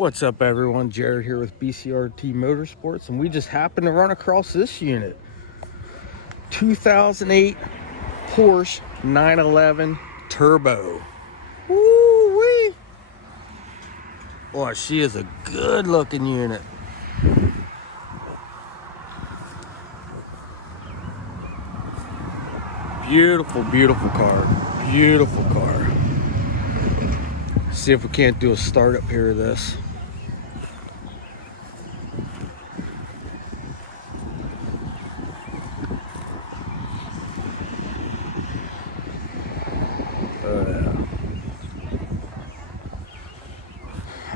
What's up, everyone? Jared here with BCRT Motorsports, and we just happened to run across this unit. 2008 Porsche 911 Turbo. Woo-wee! Boy, she is a good-looking unit. Beautiful, beautiful car. Beautiful car. See if we can't do a startup here of this.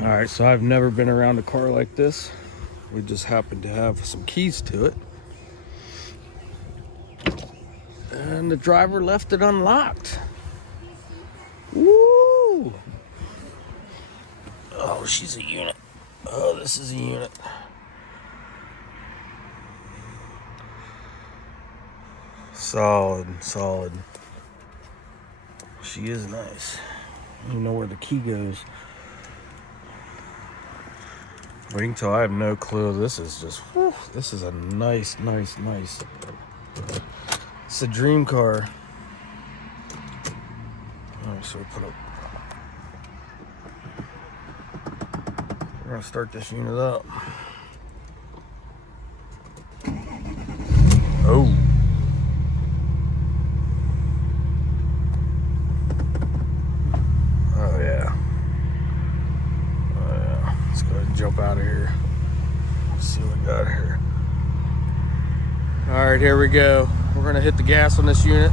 Alright, so I've never been around a car like this. We just happen to have some keys to it. And the driver left it unlocked. Woo! Oh, she's a unit. Oh, this is a unit. Solid, solid. She is nice. I don't know where the key goes. Wait until I have no clue. This is just, whew, this is a nice. It's a dream car. Alright, so we're gonna start this unit up. Oh. Oh yeah. Let's go ahead and jump out of here. Let's see what we got here. Alright, here we go. We're gonna hit the gas on this unit.